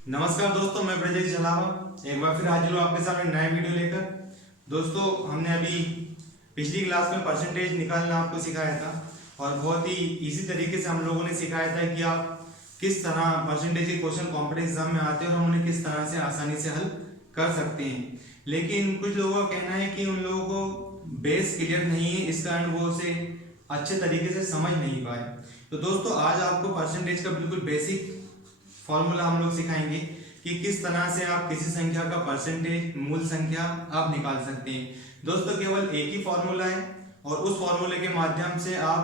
नमस्कार दोस्तों, मैं ब्रजेश झलावा एक बार फिर हाजिर हूँ आपके सामने नया वीडियो लेकर। दोस्तों, हमने अभी पिछली क्लास में परसेंटेज निकालना आपको सिखाया था और बहुत ही इजी तरीके से हम लोगों ने सिखाया था कि आप किस तरह परसेंटेज के क्वेश्चन कॉम्पिटिटिव एग्जाम में आते हैं और हम उन्हें किस तरह से आसानी से हल कर सकते हैं। लेकिन कुछ लोगों का कहना है कि उन लोगों को बेस क्लियर नहीं है, इस कारण वो उसे अच्छे तरीके से समझ नहीं पाए। तो दोस्तों, आज आपको परसेंटेज का बिल्कुल बेसिक फॉर्मूला हम लोग सिखाएंगे कि किस तरह से आप किसी संख्या का परसेंटेज मूल संख्या आप निकाल सकते हैं। दोस्तों, केवल एक ही फॉर्मूला है और उस फॉर्मूले के माध्यम से आप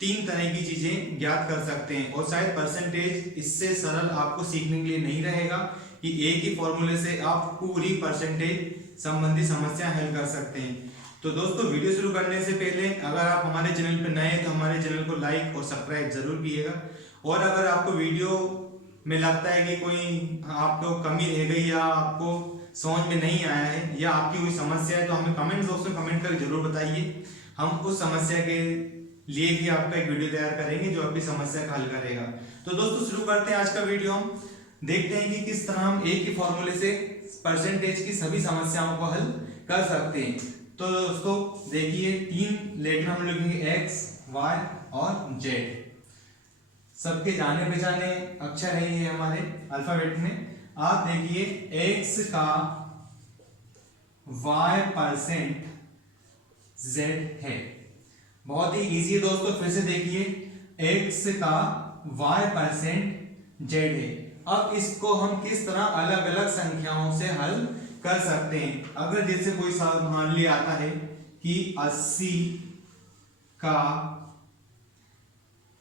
तीन तरह की चीजें ज्ञात कर सकते हैं और शायद परसेंटेज इससे सरल आपको सीखने के लिए नहीं रहेगा कि एक ही फॉर्मूले से आप पूरी परसेंटेज संबंधी समस्या हल कर सकते हैं। तो दोस्तों, वीडियो शुरू करने से पहले अगर आप हमारे चैनल पर नए हैं तो हमारे चैनल को लाइक और सब्सक्राइब जरूर कीजिएगा। और अगर आपको वीडियो में लगता है कि कोई आपको कमी रह गई या आपको समझ में नहीं आया है या आपकी कोई समस्या है तो हमें कमेंट बॉक्स में कमेंट कर जरूर बताइए। हम उस समस्या के लिए भी आपका एक वीडियो तैयार करेंगे जो आपकी समस्या का हल करेगा। तो दोस्तों, शुरू करते हैं आज का वीडियो। हम देखते हैं कि किस तरह हम एक ही फॉर्मूले से परसेंटेज की सभी समस्याओं को हल कर सकते हैं। तो दोस्तों देखिए, तीन लेटर हम लिखेंगे एक्स, वाई और जेड। सबके जाने पहचाने अक्षर है ये हमारे अल्फाबेट में। आप देखिए, x का y% z है। बहुत ही इजी है दोस्तों, फिर से देखिए, x का y% z है। अब इसको हम किस तरह अलग अलग संख्याओं से हल कर सकते हैं। अगर जैसे कोई मान लिया आता है कि 80 का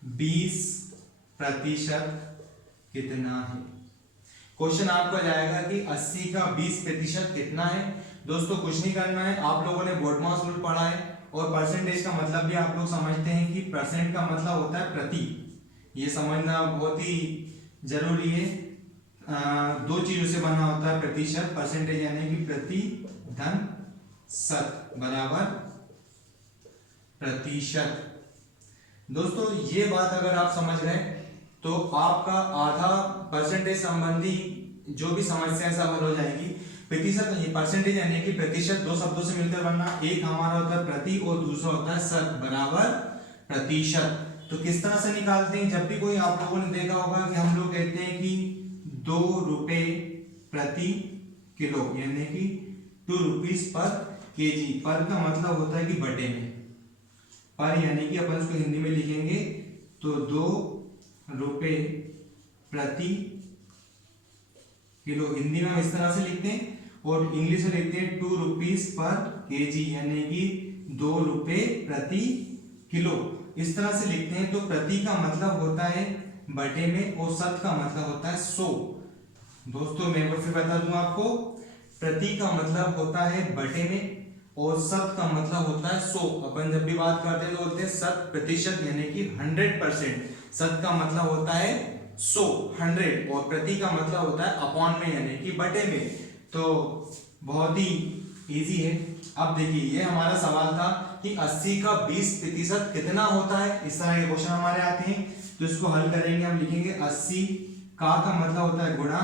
20% कितना है। क्वेश्चन आपको जाएगा कि 80 का 20% कितना है। दोस्तों, कुछ नहीं करना है, आप लोगों ने बोर्ड मास रूल पढ़ा है और परसेंटेज का मतलब भी आप लोग समझते हैं कि परसेंट का मतलब होता है प्रति। ये समझना बहुत ही जरूरी है। दो चीजों से बना होता है प्रतिशत, परसेंटेज यानी कि प्रति धन शत बराबर प्रतिशत। दोस्तों, ये बात अगर आप समझ गए तो आपका आधा परसेंटेज संबंधी जो भी समस्या है सब हल हो जाएगी। प्रतिशत नहीं, परसेंटेज यानी कि प्रतिशत दो शब्दों से मिलकर बनना, एक हमारा होता है प्रति और दूसरा होता है शत बराबर प्रतिशत। तो किस तरह से निकालते हैं, जब भी कोई आप लोगों ने देखा होगा कि हम लोग कहते हैं कि 2 रुपए प्रति किलो यानी कि 2 रुपीज पर केजी। पर का मतलब होता है कि बटे में, पर यानी कि अपन इसको हिंदी में लिखेंगे तो 2 रुपए प्रति किलो। हिंदी में हम इस तरह से लिखते हैं और इंग्लिश में लिखते हैं 2 रुपीज पर केजी यानी कि 2 रुपए प्रति किलो। इस तरह से लिखते हैं। तो प्रति का मतलब होता है बटे में और शत का मतलब होता है 100। दोस्तों, मैं एक बार फिर बता दूं आपको, प्रति का मतलब होता है बटे में और शत का मतलब होता है 100। अपन जब भी बात करते हैं तो बोलते हैं शत प्रतिशत यानी कि 100%। शत का मतलब होता है 100 100 और प्रति का मतलब होता है अपॉन में यानी कि बटे में। तो बहुत ही इजी है। अब देखिए, ये हमारा सवाल था कि 80 का 20% कितना होता है। इस तरह के क्वेश्चन हमारे आते हैं तो इसको हल करेंगे। हम लिखेंगे 80 का मतलब होता है गुणा,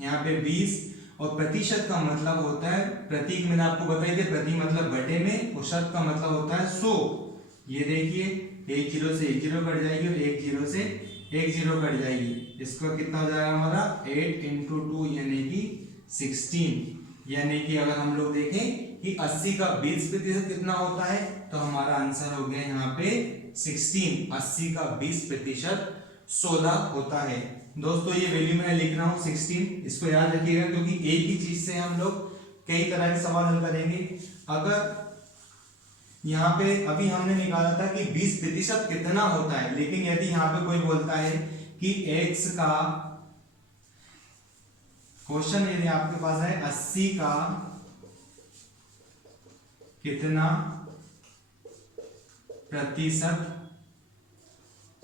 यहाँ पे 20 और प्रतिशत का मतलब होता है प्रतीक। मैंने आपको बताई थी, प्रति मतलब बटे में और शत का मतलब होता है 100। ये देखिए, एक जीरो से एक जीरो कट जाएगी और एक जीरो से एक जीरो कट जाएगी। इसका कितना हो जाएगा हमारा 8 × 2 यानी कि 16। यानी कि अगर हम लोग देखें कि 80 का 20% कितना होता है तो हमारा आंसर हो गया यहाँ पे 16। 80 का 20% 16 होता है। दोस्तों, ये वैल्यू मैं लिख रहा हूँ 16, इसको याद रखिएगा क्योंकि एक ही चीज से हम लोग कई तरह के सवाल हल करेंगे। अगर यहाँ पे अभी हमने निकाला था कि 20% कितना होता है, लेकिन यदि यहाँ पे कोई बोलता है कि x का क्वेश्चन यदि आपके पास है 80 का कितना प्रतिशत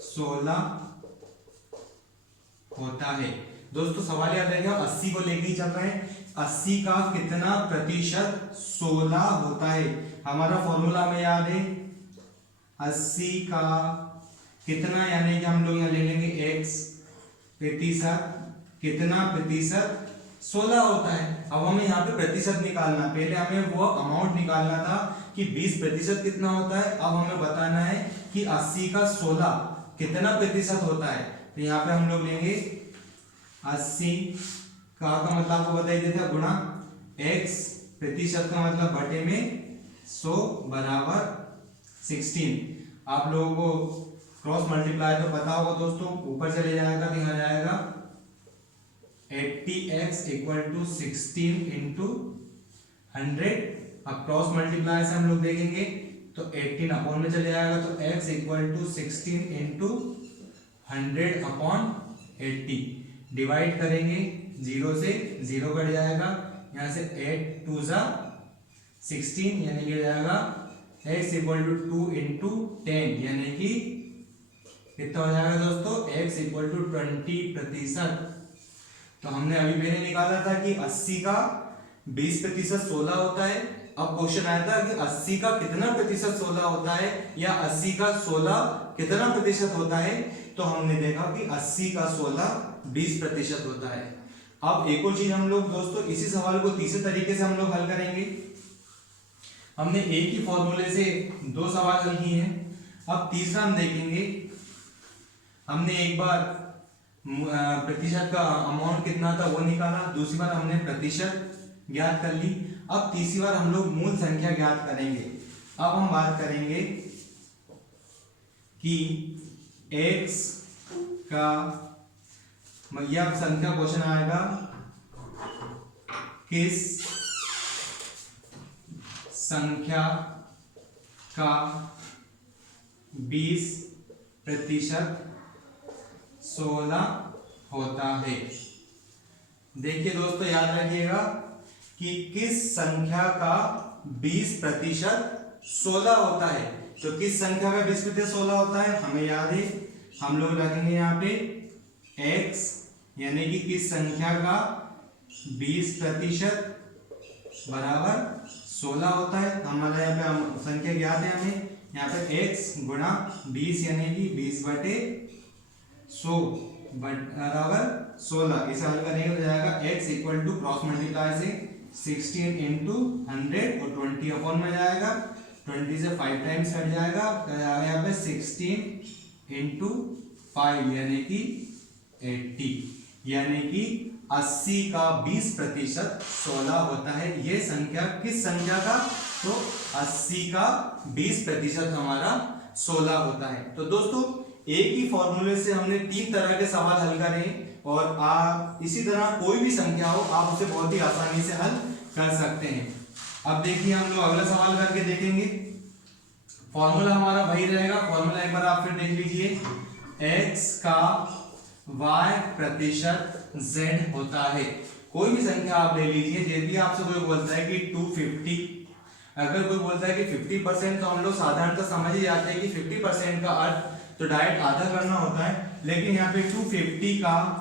16 होता है। दोस्तों, सवाल याद रहेगा, 80 को लेके ही चल रहे हैं। 80 का कितना प्रतिशत 16 होता है। हमारा फॉर्मूला में याद है, 80 का कितना यानी कि हम लोग यहाँ ले लेंगे x प्रतिशत कितना प्रतिशत 16 होता है। अब हमें यहाँ पे प्रतिशत निकालना, पहले हमें वो अमाउंट निकालना था कि 20% कितना होता है। अब हमें बताना है कि 80 का 16 कितना प्रतिशत होता है। तो यहाँ पे हम लोग लेंगे 80 का मतलब आपको बता ही देता गुणा x, प्रतिशत का मतलब बटे में 100 बराबर 16। आप लोगों को क्रॉस मल्टीप्लाई तो पता होगा दोस्तों, ऊपर चले जाएगा तो यहाँ जाएगा 80x इक्वल टू 16 इंटू 100। अब क्रॉस मल्टीप्लाई से हम लोग देखेंगे तो 18 अपॉन में चले जाएगा तो x equal to 16 into 100 upon 80। Divide करेंगे 0 से 0 कट जाएगा, यहाँ से 8 2 जा 16 यानी कि जाएगा x इक्वल टू 2 इंटू 10 यानी कि कितना हो जाएगा दोस्तों x इक्वल टू 20%। तो हमने अभी पहले निकाला था कि 80 का 20% 16 होता है। अब क्वेश्चन आया था कि 80 का कितना प्रतिशत 16 होता है या 80 का 16 कितना प्रतिशत होता है। तो हमने देखा कि 80 का 16 20% होता है। अब एक और चीज हम लोग दोस्तों इसी सवाल को तीसरे तरीके से हम लोग हल करेंगे। हमने एक ही फॉर्मूले से दो सवाल हल किए हैं। अब तीसरा हम देखेंगे, हमने एक बार प्रतिशत का अमाउंट कितना था वो निकाला, दूसरी बार हमने प्रतिशत ज्ञात कर ली। अब तीसरी बार हम लोग मूल संख्या ज्ञात करेंगे। अब हम बात करेंगे कि x का यह संख्या क्वेश्चन आएगा किस संख्या का 20% 16 होता है। देखिए दोस्तों याद रखिएगा कि किस संख्या का 20% 16 होता है। तो किस संख्या का 20% 16 होता है हमें याद है, हम लोग रखेंगे यहाँ पे x यानी कि किस संख्या का 20% बराबर 16 होता है। हमारा यहाँ पे संख्या ज्ञात है, हमें यहाँ पे x गुणा 20 यानी कि 20 बटे 100 बराबर 16। इसे हल करेंगे तो जाएगा x equal to cross multiply से 16 इंटू 100 और 20 अपॉन में जाएगा, 20 से 5 टाइम्स कट जाएगा तो जाएगा यहाँ पे 16 इंटू 5 यानी कि 80, यानी कि 80 का 20% 16 होता है। ये संख्या किस संख्या का, तो 80 का 20% हमारा 16 होता है। तो दोस्तों एक ही फॉर्मूले से हमने 3 तरह के सवाल हल करे और आप इसी तरह कोई भी संख्या हो आप उसे बहुत ही आसानी से हल कर सकते हैं। अब देखिए हम लोग अगला सवाल करके देखेंगे। फॉर्मूला हमारा वही रहेगा, फॉर्मूला एक बार आप फिर देख लीजिए, x का y% z होता है। कोई भी संख्या आप ले लीजिए, यदि आपसे कोई बोलता है कि 250, अगर कोई बोलता है कि 50%, तो हम लोग साधारणतः समझ ही जाते हैं कि 50% का अर्थ तो डायरेक्ट आधा करना होता है। लेकिन यहाँ पे 250 का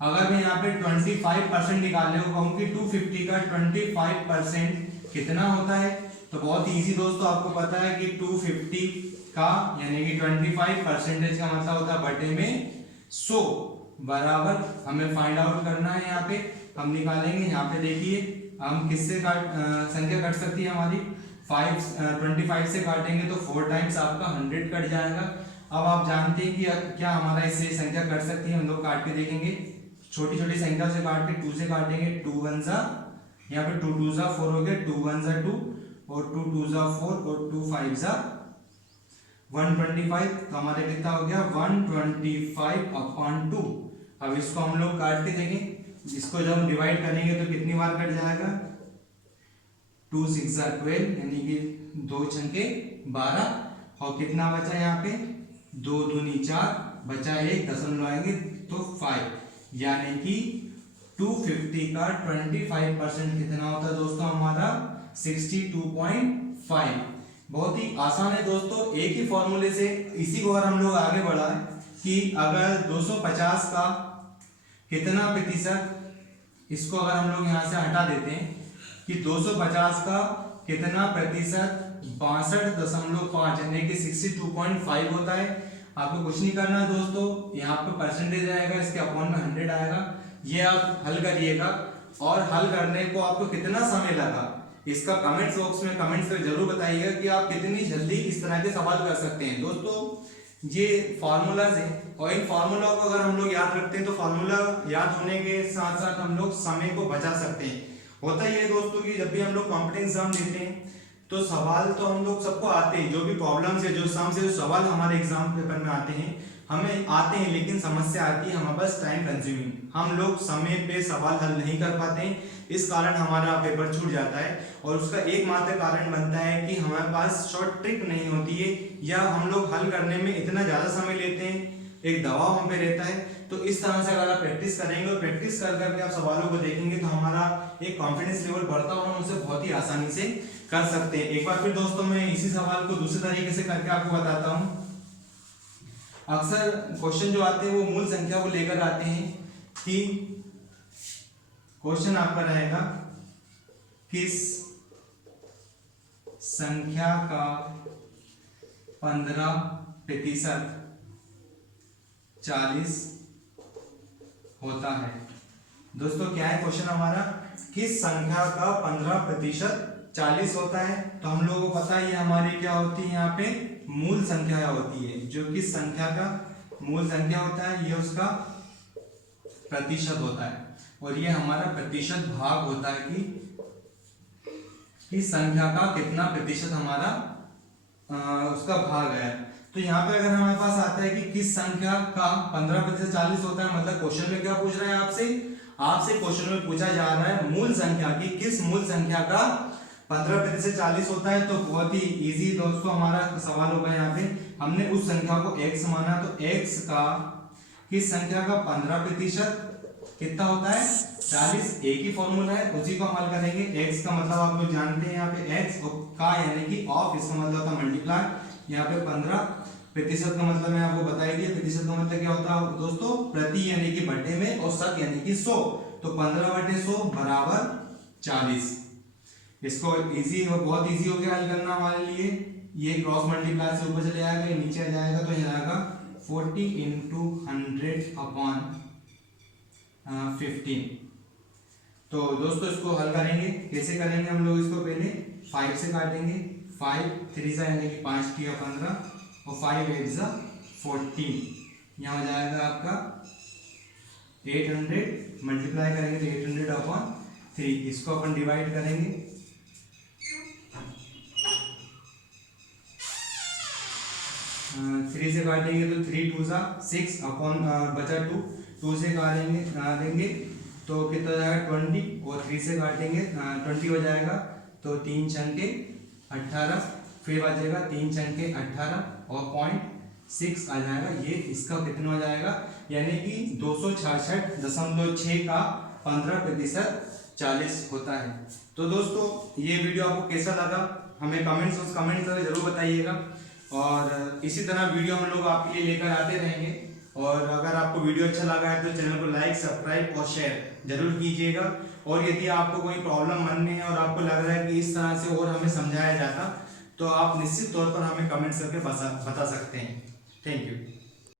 अगर मैं यहाँ पे 25% निकालने को कहूँ कि 250 का 25% कितना होता है, तो बहुत इजी दोस्तों, आपको पता है कि 250 का यानी कि 25% का मतलब होता है बटे में 100 बराबर हमें फाइंड आउट करना है। यहाँ पे हम निकालेंगे, यहाँ पे देखिए हम किससे संख्या कट सकती है हमारी 25 से काटेंगे तो 4 टाइम्स आपका 100 कट जाएगा। अब आप जानते हैं कि क्या हमारा इससे संख्या कट सकती है, हम लोग काट के देखेंगे। छोटी छोटी संख्या से काट के 2 से काटेंगे, 2 1 जा, यहाँ पे 2 2 जा 4 हो गया, 2 1 जा 2 और 2 2 जा 4 और 2 5 जा 125। तो हमारे कितना हो गया 125/2। अब इसको हम लोग काट के देखें, इसको जब हम डिवाइड करेंगे तो कितनी बार कट जाएगा, 2 6 जा 12 यानी कि 2 छंके 12 और कितना बचा यहाँ पे 2 दूनी 4 बचा 1 दशमलव आएंगे तो 5, यानी कि 250 का 25% कितना होता है दोस्तों हमारा 62.5। बहुत ही आसान है दोस्तों, एक ही फॉर्मूले से इसी को अगर हम लोग आगे बढ़ाएं कि अगर 250 का कितना प्रतिशत, इसको अगर हम लोग यहाँ से हटा देते हैं कि 250 का कितना प्रतिशत 62.5 यानी कि 62.5 होता है। आपको कुछ नहीं करना है दोस्तों, यहाँ पे परसेंटेज आएगा, इसके अपॉन में 100 आएगा, ये आप हल करिएगा। और हल करने को आपको कितना समय लगा इसका कमेंट्स बॉक्स में कमेंट्स कर जरूर बताइएगा कि आप कितनी जल्दी इस तरह के सवाल कर सकते हैं। दोस्तों ये फार्मूलाज है और इन फार्मूला को अगर हम लोग याद रखते हैं तो फार्मूला याद होने के साथ साथ हम लोग समय को बचा सकते हैं। होता ही है दोस्तों कि जब भी हम लोग कॉम्पिटेंस एग्जाम देते हैं तो सवाल तो हम लोग सबको आते हैं, जो भी प्रॉब्लम्स है जो सम्स है जो सवाल हमारे एग्जाम पेपर में आते हैं हमें आते हैं, लेकिन समस्या आती है हमारे पास टाइम कंज्यूमिंग, हम लोग समय पे सवाल हल नहीं कर पाते हैं, इस कारण हमारा पेपर छूट जाता है। और उसका एकमात्र कारण बनता है कि हमारे पास शॉर्ट ट्रिक नहीं होती है या हम लोग हल करने में इतना ज़्यादा समय लेते हैं, एक दबाव हम पे रहता है। तो इस तरह से अगर आप प्रैक्टिस करेंगे और प्रैक्टिस कर करके आप सवालों को देखेंगे तो हमारा एक कॉन्फिडेंस लेवल बढ़ता है और हम उसे बहुत ही आसानी से कर सकते हैं। एक बार फिर दोस्तों मैं इसी सवाल को दूसरे तरीके से करके आपको बताता हूँ। अक्सर क्वेश्चन जो आते हैं वो मूल संख्या को लेकर आते हैं कि क्वेश्चन आपका रहेगा किस संख्या का 15% 40 होता है। दोस्तों क्या है क्वेश्चन हमारा, किस संख्या का 15% 40 होता है। तो हम लोगों को पता है ये हमारी क्या होती है, यहाँ पे मूल संख्या होती है, जो किस संख्या का मूल संख्या होता है ये उसका प्रतिशत होता है और ये हमारा प्रतिशत भाग होता है कि किस संख्या का कितना प्रतिशत हमारा उसका भाग है। तो यहाँ पे अगर हमारे पास आता है कि किस संख्या का 15% 40 होता है, मतलब क्वेश्चन में क्या पूछ रहा है आपसे क्वेश्चन में पूछा जा रहा है मूल संख्या की किस मूल संख्या का 15% 40 होता है। तो बहुत ही इजी दोस्तों हमारा सवाल होगा, यहाँ पे हमने उस संख्या को x माना तो x का किस संख्या का 15% कितना होता है 40, एक ही फॉर्मूला है उसी को हम हल करेंगे। x का मतलब आप लोग जानते हैं यहाँ पे x और का यानी कि ऑफ, इसका मतलब होता है मल्टीप्लाई, यहाँ पे 15% का मतलब मैं आपको बता ही दिया, प्रतिशत का मतलब क्या होता है दोस्तों प्रति यानी कि बटे में और शत यानी कि 100, तो 15/100 बराबर 40। इसको इजी बहुत इजी हो गया हल करना हमारे लिए, ये क्रॉस मल्टीप्लाई से ऊपर चले आएगा ये नीचे आ जाएगा तो ये आएगा 40 × 100/15। तो दोस्तों इसको हल करेंगे, कैसे करेंगे हम लोग इसको, पहले 5 से काटेंगे, 5 3 यानी कि 5 3 15 और 5 8 14, यहाँ हो जाएगा आपका 800, मल्टीप्लाई करेंगे तो 800/3, इसको अपन डिवाइड करेंगे 3 से काटेंगे तो 3 2 6 अपॉन बचा 2 से काटेंगे तो कितना हो जाएगा 20 और 3 से काटेंगे 20 हो जाएगा तो 3 छंके 18, फिर बचेगा 3 छंके 18 और 0.6 आ जाएगा, ये इसका कितना हो जाएगा यानी कि 266.6 का 15% 40 होता है। तो दोस्तों ये वीडियो आपको कैसा लगा हमें कमेंट्स करके जरूर बताइएगा और इसी तरह वीडियो हम लोग आपके लिए लेकर आते रहेंगे। और अगर आपको वीडियो अच्छा लगा है तो चैनल को लाइक सब्सक्राइब और शेयर जरूर कीजिएगा। और यदि आपको कोई प्रॉब्लम मन में है और आपको लग रहा है कि इस तरह से और हमें समझाया जाता तो आप निश्चित तौर पर हमें कमेंट्स करके बता सकते हैं। Thank you.